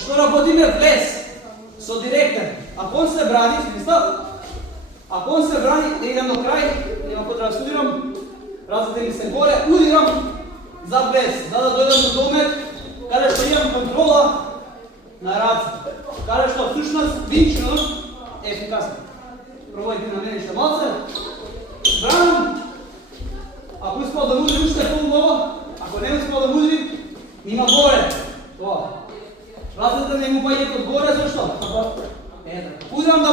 Што работиме влез со директен. Ако он се брани, ако он се брани, да идам до крај, нема потреба да студирам, разите ми се горе, удирам за влез, за да дојдам до домет, каде што имам контрола на раце, каде што всушност лично ефикасно. Пробајте на мене што малце, бранам, ако искал да мудри уште по-убаво, ако не искал да мудри, нима горе. Тоа. Разлата не му паѓат од горе, зашто? Удирам да